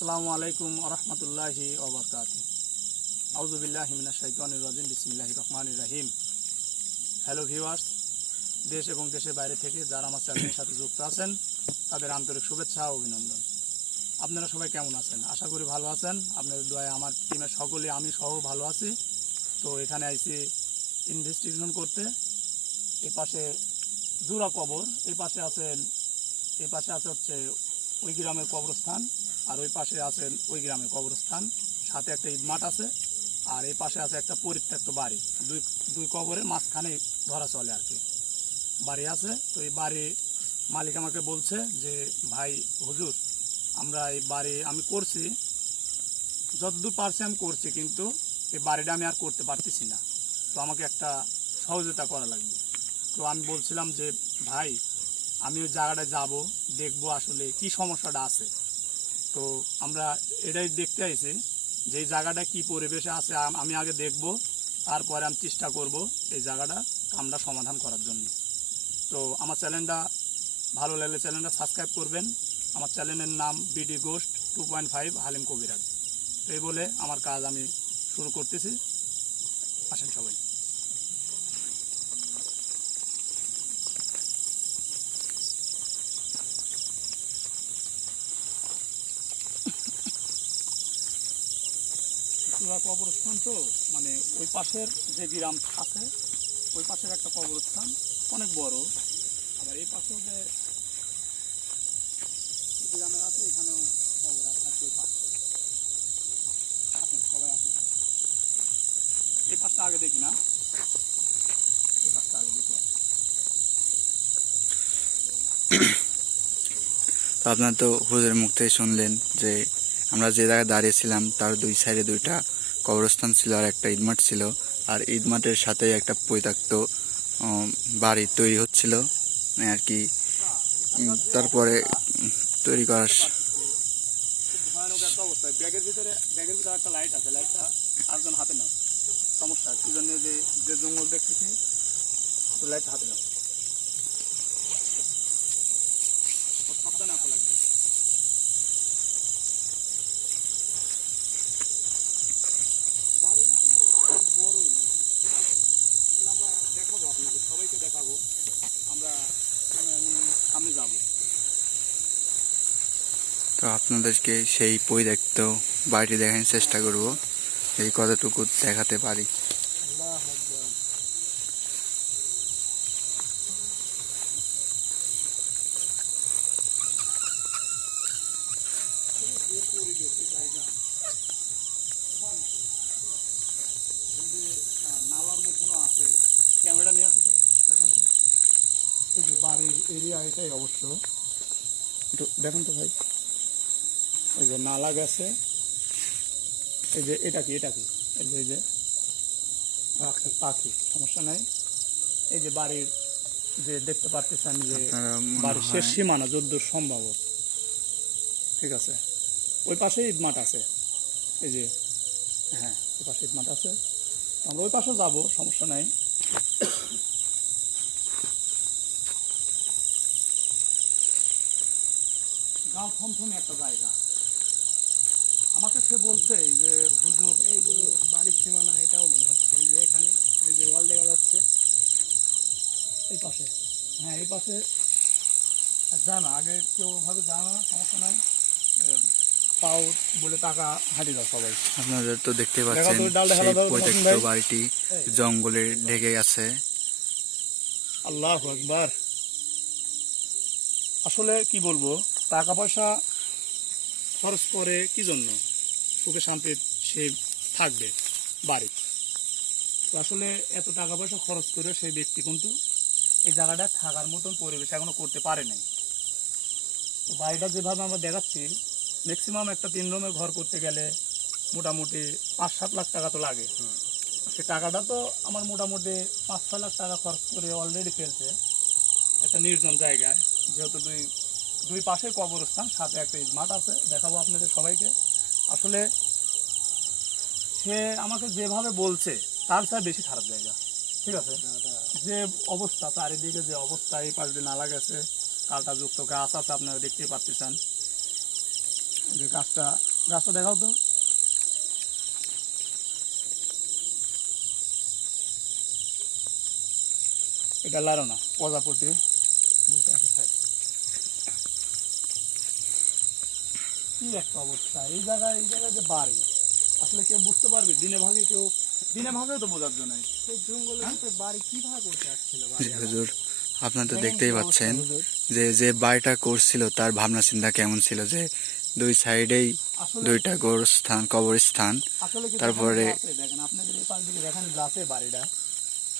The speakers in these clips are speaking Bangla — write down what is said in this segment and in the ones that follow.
আসসালামু আলাইকুম আরহামতুল্লাহি ওবরকাত। আউজুবিল্লাহি মিনাশ শাইতানির রাজিম, বিসমিল্লাহির রহমানির রহিম। হ্যালো ভিউয়ার্স দেশ এবং দেশের বাইরে থেকে যারা আমার চ্যানেলের সাথে যুক্ত আছেন, তাদের আন্তরিক শুভেচ্ছা ও অভিনন্দন। আপনারা সবাই কেমন আছেন? আশা করি ভালো আছেন। আপনাদের দোয়ায় আমার টিমের সকলে, আমি সহ ভালো আছি। তো এখানে আইসি ইনভেস্টিগেশন করতে। এই পাশে জুরা কবর এই পাশে আছেন এই পাশে আছে হচ্ছে ওই গ্রামের কবরস্থান। আর ওই পাশে আছে ওই গ্রামের কবরস্থান। সাথে একটা ঈদ মাঠ আছে, আর এই পাশে আছে একটা পরিত্যক্ত বাড়ি। দুই দুই কবরের মাঝখানে ধরা চলে আর কি। বাড়ি আছে, তো এই বাড়ি মালিক আমাকে বলছে যে, ভাই, হুজুর, আমরা এই বাড়ি আমি করছি, যতদূর পারছি আমি করছি, কিন্তু এই বাড়িটা আমি আর করতে পারতেছি না। তো আমাকে একটা সহযোগিতা করা লাগবে। তো আমি বলছিলাম যে, ভাই, আমি ওই জায়গাটায় যাব, দেখব আসলে কি সমস্যাটা আছে। তো আমরা এটাই দেখতে আইছি যে এই জায়গাটা কি পরিবেশে আছে, আমি আগে দেখব, তারপরে আমি চেষ্টা করব এই জায়গাটা কামটা সমাধান করার জন্য। তো আমার চ্যানেলটা ভালো লাগলে চ্যানেলটা সাবস্ক্রাইব করবেন। আমার চ্যানেলের নাম BD ghost two point five Halim Kabiraj. এই বলে আমার কাজ আমি শুরু করতেছি। আসেন সবাই। চূড়া কবরস্থান তো মানে ওই পাশের যে গ্রাম আছে, ওই পাশের একটা কবরস্থান, অনেক বড়। আবার এই পাশেও যে গ্রামের আছে, এখানেও কবর আছে ওই পাশে। সবাই এই পাশটা আগে দেখি না। এই পাশটা আগে দেখি। তো আপনার তো হুজুরের মুখ থেকে শুনলেন যে আমরা যে জায়গায় দাঁড়িয়েছিলাম, তার দুই সাইডে দুইটা কবরস্থান ছিল আর একটা ঈদমাঠ ছিল। আর ইদমাটের সাথে একটা পরিত্যক্ত বাড়ি তৈরি হচ্ছিল। আর কি তারপরে তৈরি করার লাইট সমস্যা কি জন্য যে জঙ্গল দেখতেছি ওই লাইটটা হাতে নাও ও সাবধানে আসা লাগবে বাড়িটা তো অনেক বড়ই না। তাহলে আমরা দেখাবো আপনাদের সবাইকে দেখাবো আমরা আমি সামনে যাব তো আপনাদেরকে সেই পরিত্যক্ত বাড়িটি দেখানোর চেষ্টা করব। এই কতটুকু দেখাতে পারি। বাড়ির এরিয়া এটাই অবশ্য। দেখুন তো ভাই। এই যে নালা গেছে। এই যে এটা কি এটা কি? এই যে এই যে পাখি পাখি সমস্যা নাই। এই যে বাড়ির যে দেখতে পারতেছেন যে বাড়ির শেষ সীমানা যদ্দূর সম্ভব। ঠিক আছে? ওই পাশে ঈদ মাঠ আছে। এই যে হ্যাঁ ওই পাশে ঈদ মাঠ আছে। আমরা ওই পাশে যাব সমস্যা নাই। গাঁও থমথমে একটা জায়গা। আমাকে সে বলছে যে হুজুর এই যে বাড়ির সীমানা এটাও মনে হচ্ছে। এই যে এখানে এই যে ওয়াল দেখা যাচ্ছে। এই পাশে। হ্যাঁ এই পাশে। জানা আগে কেউ ওভাবে জানা সমস্যা নাই। পাও বলে টাকা হাঁটি দাও সবাই। আপনাদের তো দেখতে পাচ্ছেন সেই পরিত্যক্ত বাড়িটি জঙ্গলে ঢেকে আছে। আল্লাহ একবার আসলে কি বলব টাকা পয়সা খরচ করে কি জন্য? সুখে শান্তি সে থাকবে বাড়ি। তো আসলে এত টাকা পয়সা খরচ করে সেই ব্যক্তি কিন্তু এই জায়গাটা থাকার মতন পরিবেশ এখনও করতে পারে নাই। তো বাড়িটা যেভাবে আমরা দেখাচ্ছি ম্যাক্সিমাম একটা তিন রুমের ঘর করতে গেলে মোটামুটি পাঁচ সাত লাখ টাকা তো লাগে। সে টাকাটা তো আমার মোটামুটি পাঁচ ছয় লাখ টাকা খরচ করে অলরেডি ফেলছে। একটা নির্জন জায়গায় যেহেতু দুই দুই পাশে কবরস্থান সাথে একটা মাঠ আছে দেখাবো আপনাদের সবাইকে। আসলে সে আমাকে যেভাবে বলছে, তার চেয়ে বেশি খারাপ জায়গা। ঠিক আছে? যে অবস্থা, চারিদিকে যে অবস্থা, এই পাশ দিয়ে নালা গেছে, কালটা যুক্ত গাছ আছে, আপনারা দেখতেই পাচ্ছেন যে গাছটা গাছটা দেখাও তো। এটা লারো না প্রজাপতি বসে আছে side এ। কি একটা অবস্থা? এই জায়গায় এই জায়গায় যে বাড়ি আসলে কেউ বুঝতে পারবে? দিনে ভাগে কেউ দিনে ভাগেও তো বোঝার জন্য। এই জঙ্গলের ভিতরে বাড়ি কীভাবে করতে আসছিল হুজুর আপনারা তো দেখতেই পাচ্ছেন যে যে বাড়িটা করছিল তার ভাবনা চিন্তা কেমন ছিল যে দুই সাইডেই দুইটা গোরস্থান কবরস্থান। আসলে কি তারপরে- দেখানো যাচ্ছে? দেখেন আপনাদের এই পাশ দিকে দেখানো যাচ্ছে বাড়িটা।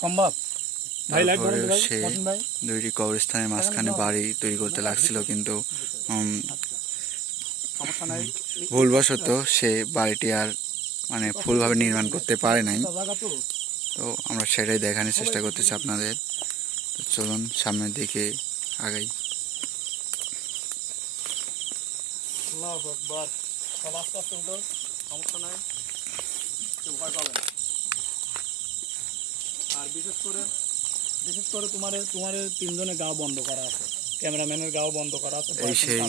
সম্ভব? তারপরে সে দুইটি কবরস্থানের মাঝখানে বাড়ি তৈরি করতে লাগছিল কিন্তু সমস্যা নাই। ভুলবশত সে বাড়িটি আর মানে ফুলভাবে নির্মাণ করতে পারে নাই। তো আমরা সেটাই দেখানোর চেষ্টা করতেছি আপনাদের। তো চলুন সামনের দিকে আগাই। আর বিশেষ করে বিশেষ করে তোমার তোমার তিনজনের গাও বন্ধ করা আছে। ক্যামেরাম্যানের গাও বন্ধ করা আছে। সেই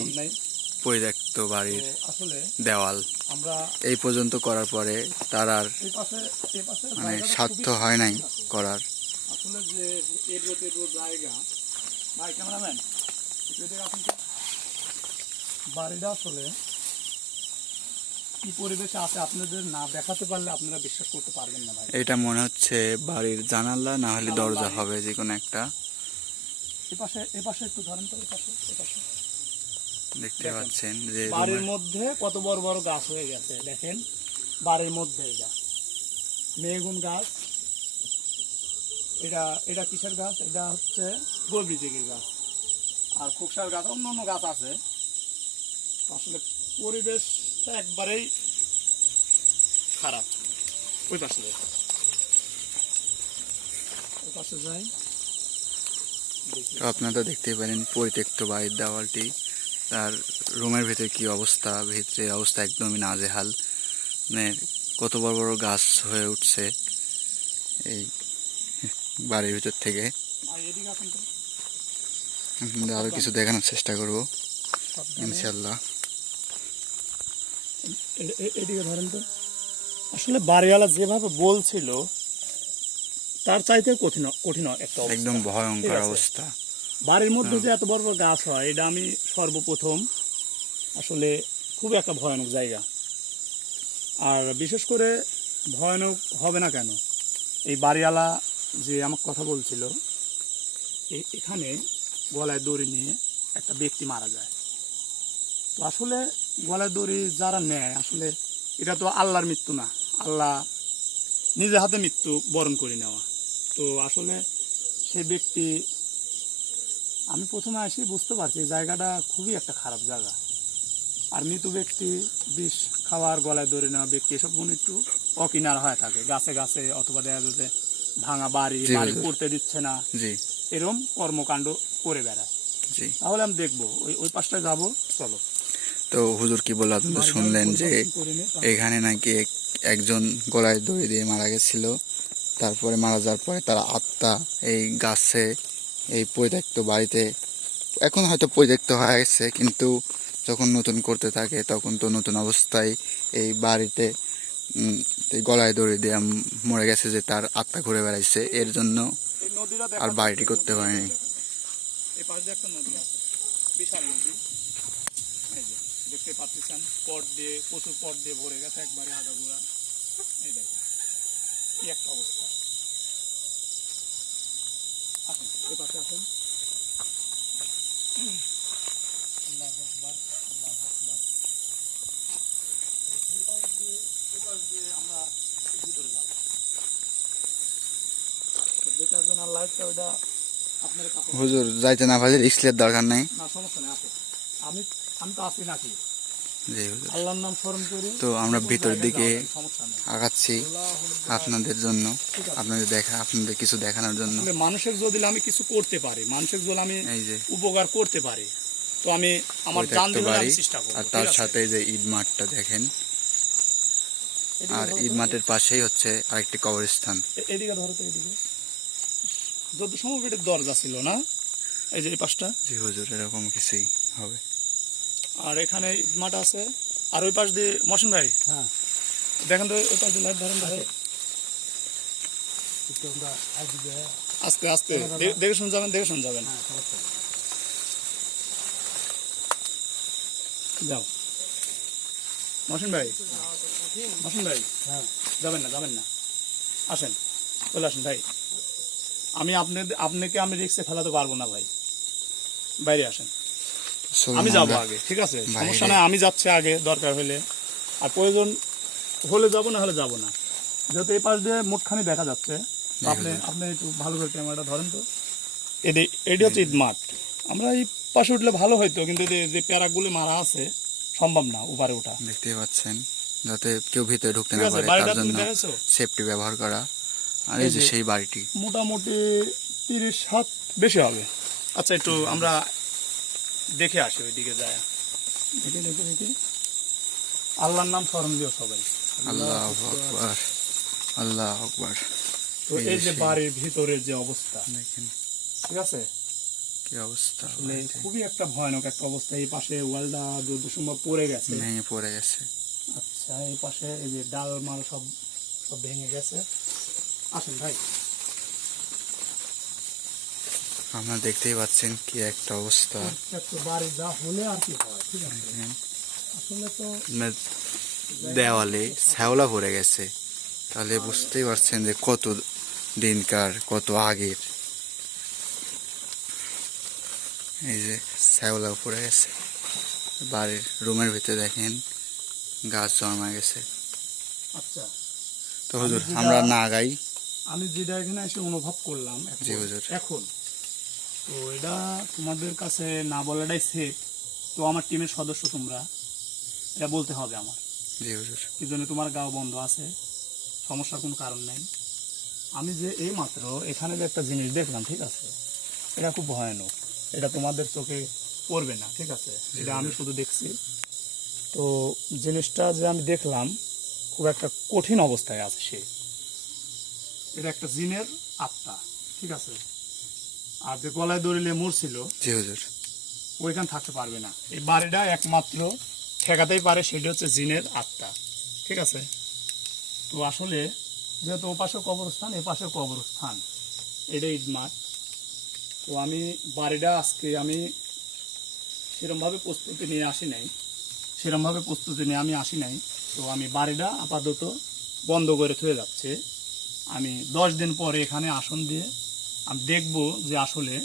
কারণ বাড়ির দেওয়াল। এই পর্যন্ত করার পরে তার আর মানে সাধ্য হয় নাই করার। বাড়িটা আসলে কি পরিবেশে আছে আপনাদের না দেখাতে পারলে আপনারা বিশ্বাস করতে পারবেন না এটা মনে হচ্ছে বাড়ির জানালা না হলে দরজা হবে যে কোনো একটা। এ পাশে এ পাশে একটু ধরেন তো এ পাশে এ পাশে। দেখতে পাচ্ছেন যে বাড়ির মধ্যে কত বড় বড় গাছ হয়ে গেছে দেখেন। বাড়ির মধ্যে এটা। মেগুন গাছ। এটা এটা কিসের গাছ? এটা হচ্ছে গোলবিজিকের গাছ। আর খুকসার গাছ অন্য অন্য গাছ আছে। আসলে পরিবেশটা একবারেই খারাপ। ওই পাশে যাই। ওই পাশে যাই। আপনারা তো দেখতেই পারেন পরিত্যক্ত বাড়ির দেওয়ালটি। তার রুমের ভেতরে কি অবস্থা? ভিতরে অবস্থা একদমই নাজেহাল। মানে কত বড় বড় গাছ হয়ে উঠছে এই বাড়ির ভিতর থেকে। আরও কিছু দেখানোর চেষ্টা করব। ইনশাল্লাহ এদিকে ধরেন তো। আসলে বাড়িওয়ালা যেভাবে বলছিল তার চাইতে কঠিন কঠিন একটা একদম ভয়ঙ্কর অবস্থা। বাড়ির মধ্যে যে এত বড় বড় গাছ হয় এটা আমি সর্বপ্রথম আসলে খুব একটা ভয়ানক জায়গা। আর বিশেষ করে ভয়ানক হবে না কেন? এই বাড়িওয়ালা যে আমার কথা বলছিল এখানে গলায় দড়ি নিয়ে একটা ব্যক্তি মারা যায়। তো আসলে গলায় দড়ি যারা নেয়, আসলে এটা তো আল্লাহর মৃত্যু না। আল্লাহ নিজে হাতে মৃত্যু বরণ করে নেওয়া। তো আসলে সে ব্যক্তি আমি প্রথমে আসি বুঝতে পারছি জায়গাটা খুবই একটা খারাপ জায়গা। আর মৃত ব্যক্তি বিষ খাওয়ার গলায় ধরে নেওয়া ব্যক্তি এসব গুণ একটু অকিনার হয়ে থাকে। গাছে গাছে অথবা দেখা যাচ্ছে ভাঙা বাড়ি বাড়ি। করতে দিচ্ছে না। এরম কর্মকাণ্ড করে বেড়ায়। তাহলে আমি দেখব ওই ওই পাশটায় যাব চলো। তো হুজুর কি বলল? আপনি তো শুনলেন যে এখানে নাকি একজন গলায় দড়ি দিয়ে মারা গেছিল। তারপরে মারা যাওয়ার পরে তার আত্মা এই গাছে এই পরিত্যক্ত বাড়িতে। এখন হয়তো পরিত্যক্ত হয়ে গেছে, কিন্তু যখন নতুন করতে থাকে, তখন তো নতুন অবস্থায় এই বাড়িতে গলায় দড়ি দিয়ে মরে গেছে যে তার আত্মা ঘুরে বেড়াইছে, এর জন্য আর বাড়িটি করতে পারেনি। দেখতে প্রচুর পট দিয়ে ভরে গেছে, একবারে এই কি একটা অবস্থা আসুন এই পাশে আসুন। আল্লাহু আকবার, আল্লাহু আকবার। এই দিয়ে এই দিয়ে আমরা ভিতরে যাব দেখে আসবেন আর লাইটটা ওইটা আপনার হুজুর যাইতে না পারলে রিক্সলের দরকার নাই। না সমস্যা নেই আছে আমি আমি তো আসি নাকি? তো আমরা জায়গায় দিকে আগাচ্ছি আপনাদের জন্য। আপনাদের দেখা আপনাদের কিছু দেখানোর জন্য। মানুষের যদি আমি কিছু করতে পারি। মানুষের যদি আমি উপকার করতে পারি। তো আমি আমার জান করব। আর তার সাথে যে ঈদ মাঠটা দেখেন। আর ঈদ মাঠের পাশেই হচ্ছে আরেকটি কবরস্থান। এদিকে ধরো তো এদিকে। যদি সমবেটের দরজা ছিল না? এই যে এই পাশটা? জি হুজুর এরকম কিছুই হবে। আর এখানে মাঠ আছে। আর ওই পাশ দিয়ে মশন ভাই। হ্যাঁ। দেখেন তো ওই পাশ দিয়ে লাইট ধরেন যে আস্তে আস্তে। দেখে শুনে যাবেন দেখে শুনে যাবেন। হ্যাঁ। যাও। মশন ভাই। মশন ভাই। হ্যাঁ। যাবেন না যাবেন না। আসেন। চলে আসেন ভাই। আমি আপনাদের আপনাকে আমি রিক্সে ফেলাতে পারব না ভাই। বাইরে আসেন। আমি যাব আগে ঠিক আছে? সমস্যা নাই আমি যাচ্ছি আগে দরকার হলে আর প্রয়োজন হলে যাব না হলে যাব না। যেহেতু এই পাশ দিয়ে মুঠখানি দেখা যাচ্ছে আপনি আপনি একটু ভালো করে ক্যামেরাটা ধরেন তো। এটি এটি হচ্ছে ঈদ মাঠ। আমরা এই পাশে উঠলে ভালো হইতো কিন্তু যে প্যারাগুলি মারা আছে সম্ভব না উপরে ওঠা। দেখতেই পাচ্ছেন যাতে কেউ ভিতরে ঢুকতে না পারে তার জন্য সেফটি ব্যবহার করা। আর এই যে- সেই বাড়িটি। মোটামুটি তিরিশ হাত বেশি হবে। আচ্ছা একটু আমরা দেখে আসি ওইদিকে যায়। দেখে দেখে দেখে। আল্লাহর নাম স্মরণ দিও সবাই। আল্লাহ আকবার আল্লাহ আকবার। তো এই যে বাড়ির ভিতরের যে অবস্থা দেখেন। ঠিক আছে? কি অবস্থা আসলে খুবই একটা ভয়ানক একটা অবস্থা। এই পাশে ওয়ালটা যত সম্ভব পড়ে গেছে। ভেঙে পড়ে গেছে। আচ্ছা এই পাশে এই যে ডাল মাল সব সব ভেঙে গেছে। আসেন ভাই। আপনারা দেখতেই পাচ্ছেন কি একটা অবস্থা। দেওয়ালে শ্যাওলা পড়ে গেছে। তাহলে বুঝতেই পারছেন যে কত দিনকার কত আগের। এই যে শ্যাওলা পড়ে গেছে। বাড়ির রুমের ভিতরে দেখেন গাছ জন্মা গেছে। আচ্ছা। তো হুজুর আমরা না গাই। আমি যেটা এখানে এসে অনুভব করলাম জি, হুজুর। এখন। তো এটা তোমাদের কাছে না বলাটাই সেফ তো আমার টিমের সদস্য তোমরা। এটা বলতে হবে আমার। জি হুজুর এই জন্য তোমার গাও বন্ধ আছে। সমস্যার কোনো কারণ নেই। আমি যে এই মাত্র এখানে যে একটা জিনিস দেখলাম ঠিক আছে? এটা খুব ভয়ানক। এটা তোমাদের চোখে পড়বে না ঠিক আছে? এটা আমি শুধু দেখছি। তো জিনিসটা যে আমি দেখলাম খুব একটা কঠিন অবস্থায় আছে সে। এটা একটা জিনের আত্মা ঠিক আছে? আর যে গলায় দড়িলে মরছিল জি হুজুর। ওইখানে থাকতে পারবে না। এই বাড়িটা একমাত্র ঠেকাতেই পারে সেটা হচ্ছে জিনের আত্মা। ঠিক আছে? তো আসলে যেহেতু ও পাশে কবরস্থান এ পাশে কবরস্থান। এটা ঈদ মাঠ তো আমি বাড়িটা আজকে আমি সেরমভাবে প্রস্তুতি নিয়ে আসি নাই। সেরমভাবে প্রস্তুতি নিয়ে আমি আসি নাই। তো আমি বাড়িটা আপাতত বন্ধ করে থয়ে যাচ্ছে। আমি দশ দিন পরে এখানে আসন দিয়ে আমি দেখব যে আসলে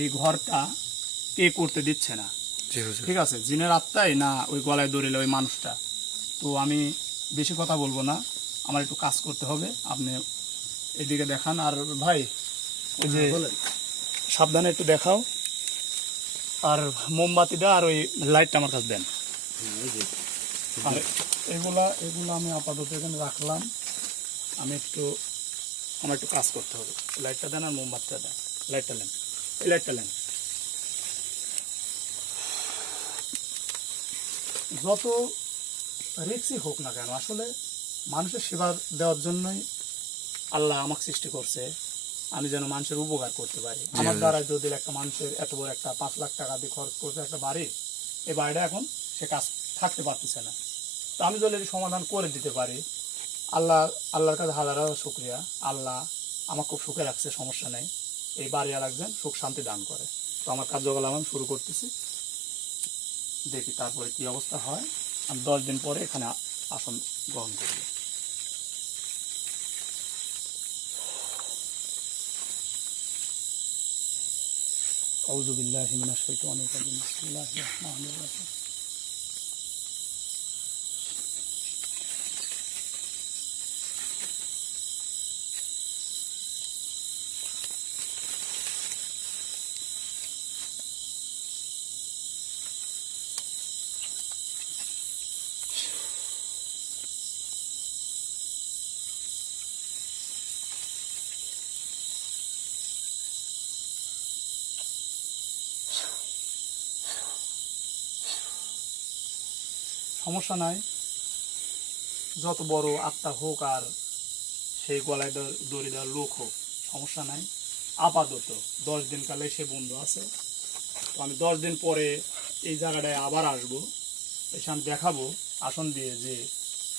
এই ঘরটা কে করতে দিচ্ছে না। জি হুজুর। ঠিক আছে? জিনের আত্মাই না ওই গলায় দড়িলে ওই মানুষটা? তো আমি বেশি কথা বলব না। আমার একটু কাজ করতে হবে। আপনি এদিকে দেখান। আর ভাই ওই যে সাবধানে একটু দেখাও। আর মোমবাতিটা আর ওই লাইটটা আমার কাছে দেন। আর এগুলা এগুলো আমি আপাতত এখানে রাখলাম। আমি একটু আমার একটু কাজ করতে হবে। লাইটটা দেন আর মোমবাতিটা দেন। লাইটটা নেন। এই লাইটটা নেন। যত রিক্সই হোক না কেন আসলে মানুষের সেবা দেওয়ার জন্যই আল্লাহ আমাকে সৃষ্টি করছে। আমি যেন মানুষের উপকার করতে পারি। আমার দ্বারা যদি একটা মানুষের এত বড় একটা পাঁচ লাখ টাকা দিয়ে খরচ করছে একটা বাড়ি এই বাড়িটা এখন সে কাজ থাকতে পারতেছে না। তো আমি যদি সমাধান করে দিতে পারি আল্লাহ আল্লাহর কাছে হাজার হাজার শুক্রিয়া আল্লাহ আমার খুব সুখে রাখছে সমস্যা নেই এই বাড়ি আর একজন সুখ শান্তি দান করে তো আমার কার্যকলাপ আমি শুরু করতেছি দেখি তারপরে কি অবস্থা হয় আমি দশ দিন পরে এখানে আ- আসন গ্রহণ করব أعوذ بالله من الشيطان الرجيم بسم الله الرحمن الرحيم সমস্যা নাই। যত বড় আত্মা হোক আর সেই গলায় দড়ি দেওয়ার লোক হোক, সমস্যা নাই। আপাতত দশ দিন কালে সে বন্ধু আছে। তো আমি দশ দিন পরে এই জায়গাটায় আবার আসব, এসে আমি দেখাবো আসন দিয়ে যে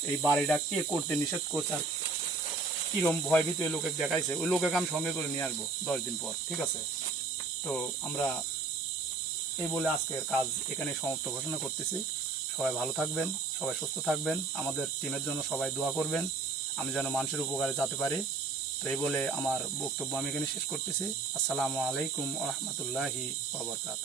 এই বাড়িটা কে করতে নিষেধ করছে আর কিরম ভয়ভীত ওই লোকে দেখাইছে। ওই লোকেকে আমি সঙ্গে করে নিয়ে আসব দশ দিন পর, ঠিক আছে? তো আমরা এই বলে আজকের কাজ এখানে সমাপ্ত ঘোষণা করতেছি। সবাই ভালো থাকবেন, সবাই সুস্থ থাকবেন, আমাদের টিমের জন্য সবাই দোয়া করবেন, আমি যেন মানুষের উপকারে যেতে পারি। তো এই বলে আমার বক্তব্য আমি এখানে শেষ করতেছি। আসসালামু আলাইকুম রহমতুল্লাহি ওবরকাত